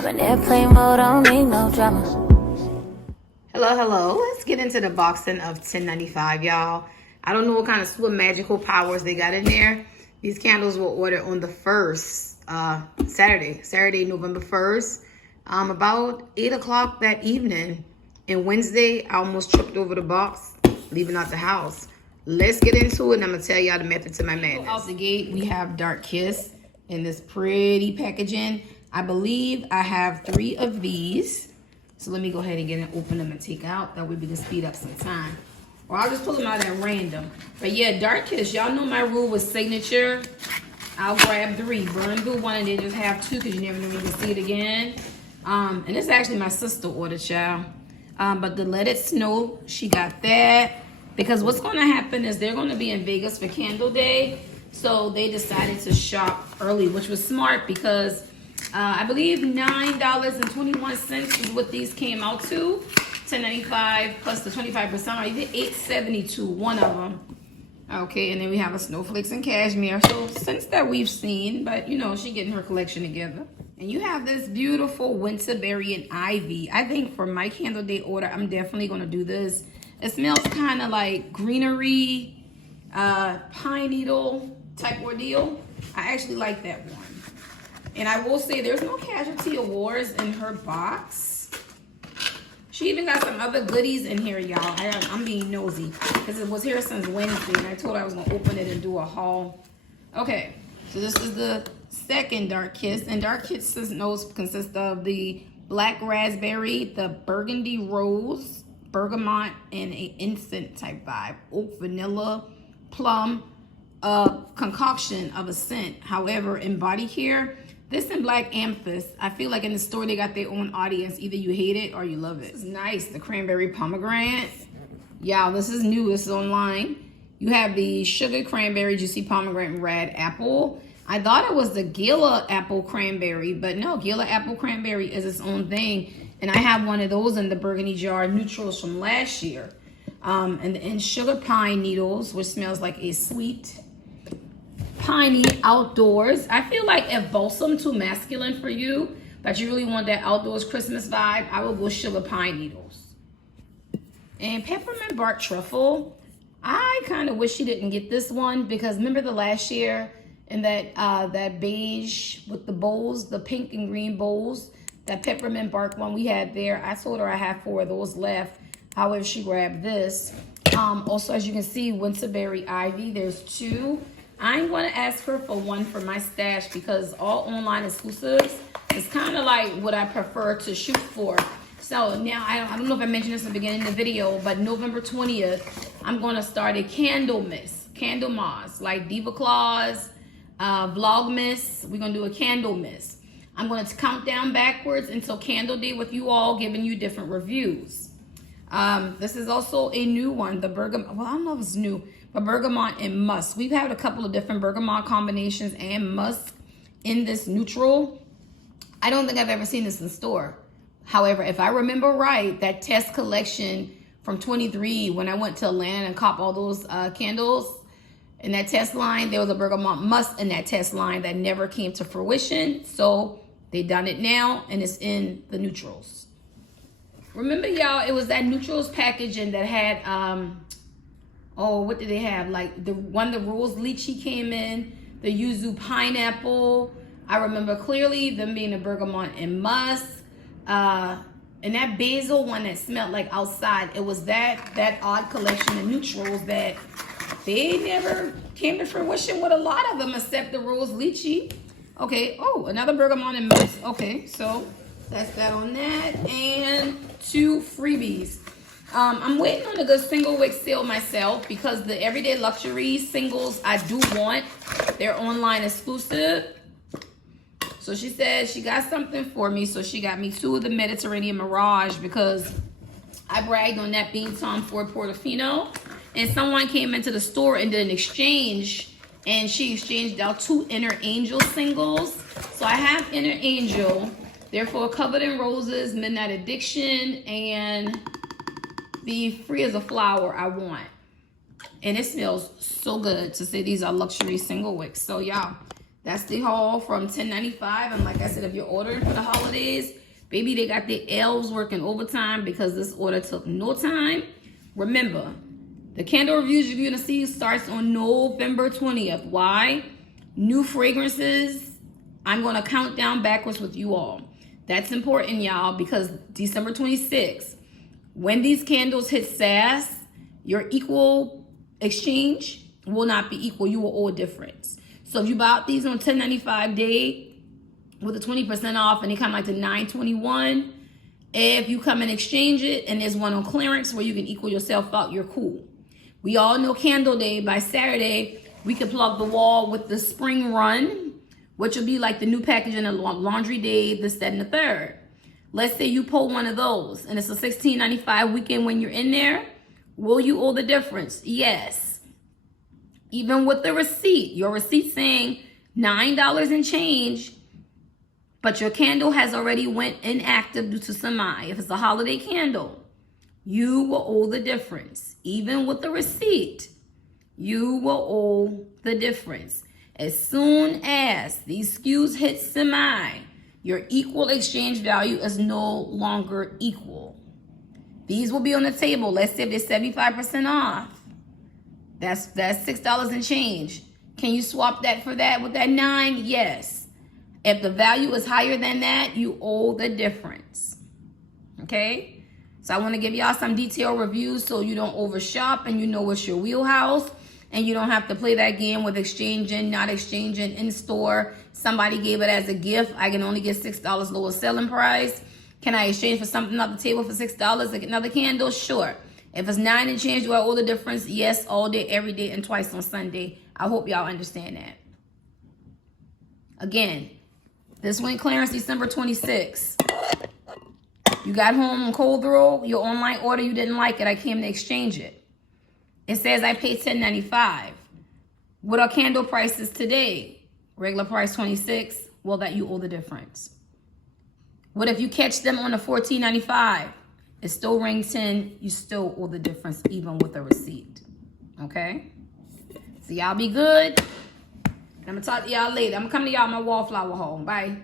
I'm in airplane mode, I don't need no drama. Hello. Let's get into the boxing of 1095, y'all. I don't know what kind of super magical powers they got in there. These candles were ordered on the 1st, Saturday, November 1st, about 8 o'clock that evening. And Wednesday, I almost tripped over the box, leaving out the house. Let's get into it, and I'm going to tell y'all the method to my madness. Out the gate, we have Dark Kiss in this pretty packaging. I believe I have 3 of these. So let me go ahead and get and open them and take out. That way we can speed up some time. Or I'll just pull them out at random. But yeah, Dark Kiss, y'all know my rule with signature. I'll grab 3, burn through 1, and then just have 2 because you never know when you can see it again. And this is actually my sister ordered, y'all. But the Let It Snow, she got that. Because what's going to happen is they're going to be in Vegas for Candle Day. So they decided to shop early, which was smart because I believe $9.21 is what these came out to. $10.95 plus the 25%, or even $8.72, one of them. Okay, and then we have a Snowflakes and Cashmere. So since that we've seen, but you know, she getting her collection together. And you have this beautiful Winterberry and Ivy. I think for my Candle Day order, I'm definitely going to do this. It smells kind of like greenery, pine needle type ordeal. I actually like that one. And I will say there's no Casualty Awards in her box. She even got some other goodies in here, y'all. I'm being nosy because it was here since Wednesday, and I told her I was going to open it and do a haul. Okay, so this is the second Dark Kiss. And Dark Kiss's nose consists of the black raspberry, the burgundy rose, bergamot, and a incense type vibe. Oak, vanilla, plum, concoction of a scent. However, in body care, this in black amethyst. I feel like in the store they got their own audience. Either you hate it or you love it. This is nice. The cranberry pomegranate. Y'all, this is new. This is online. You have the sugar cranberry, juicy pomegranate, red apple. I thought it was the Gila apple cranberry, but no, Gila apple cranberry is its own thing. And I have one of those in the burgundy jar, neutrals from last year. And sugar pine needles, which smells like a sweet piney outdoors. I feel like if balsam too masculine for you, but you really want that outdoors Christmas vibe, I will go sugar pine needles. And peppermint bark truffle. I kind of wish she didn't get this one because remember the last year in that beige with the bowls, the pink and green bowls, that peppermint bark one we had there. I told her I have 4 of those left. However, she grabbed this. Also, as you can see, Winterberry Ivy. There's 2. I'm going to ask her for 1 for my stash because all online exclusives is kind of like what I prefer to shoot for. So now, I don't know if I mentioned this in the beginning of the video, but November 20th, I'm going to start a candle moss, like Diva Claus, Vlogmas. We're going to do a candle miss. I'm going to count down backwards until Candle Day with you all, giving you different reviews. This is also a new one, the bergamot. Well, I don't know if it's new, but bergamot and musk. We've had a couple of different bergamot combinations and musk in this neutral. I don't think I've ever seen this in the store. However, if I remember right, that test collection from 23, when I went to Atlanta and cop all those candles in that test line, there was a bergamot musk in that test line that never came to fruition. So they done it now, and it's in the neutrals. Remember, y'all, it was that neutrals packaging that had, what did they have? Like the rose lychee came in, the yuzu pineapple. I remember clearly them being a bergamot and musk. And that basil one that smelled like outside. It was that odd collection of neutrals that they never came to fruition with a lot of them except the rose lychee. Okay, another bergamot and musk. Okay, so that's that on that. And 2 freebies. I'm waiting on a good single wick sale myself because the Everyday Luxury singles I do want. They're online exclusive. So she said she got something for me. So she got me 2 of the Mediterranean Mirage because I bragged on that being Tom Ford Portofino. And someone came into the store and did an exchange. And she exchanged out 2 Inner Angel singles. So I have Inner Angel. Therefore, Covered in Roses, Midnight Addiction, and the Free as a Flower I want. And it smells so good to say these are luxury single wicks. So y'all, That's the haul from $10.95. And like I said, if you're ordering for the holidays, baby, they got their elves working overtime because this order took no time. Remember, the candle reviews you're going to see starts on November 20th. Why? New fragrances. I'm going to count down backwards with you all. That's important, y'all, because December 26th, when these candles hit SAS, your equal exchange will not be equal. You will owe a difference. So if you bought these on 10.95 day with a 20% off and they come like to $9.21, if you come and exchange it and there's one on clearance where you can equal yourself out, you're cool. We all know Candle Day. By Saturday, we can plug the wall with the spring run, which will be like the new package in the laundry day, this, that, and the third. Let's say you pull one of those and it's a $16.95 weekend when you're in there. Will you owe the difference? Yes. Even with the receipt, your receipt saying $9 and change, but your candle has already went inactive due to semi. If it's a holiday candle, you will owe the difference. Even with the receipt, you will owe the difference. As soon as these SKUs hit semi, your equal exchange value is no longer equal. These will be on the table. Let's say if they're 75% off. That's $6 and change. Can you swap that for that with that $9? Yes. If the value is higher than that, you owe the difference. Okay? So I want to give y'all some detailed reviews so you don't overshop and you know what's your wheelhouse and you don't have to play that game with exchanging, not exchanging in store. Somebody gave it as a gift. I can only get $6 lower selling price. Can I exchange for something off the table for $6, like another candle? Sure. If it's $9 and change, do I owe the difference? Yes, all day, every day, and twice on Sunday. I hope y'all understand that. Again, this went clearance December 26th. You got home on cold roll, your online order, you didn't like it. I came to exchange it. It says I paid $10.95. What are candle prices today? Regular price $26. Well, that you owe the difference. What if you catch them on a $14.95? It still rings 10. You still owe the difference even with a receipt. Okay? So y'all be good. I'm going to talk to y'all later. I'm going to come to y'all in my wallflower haul. Bye.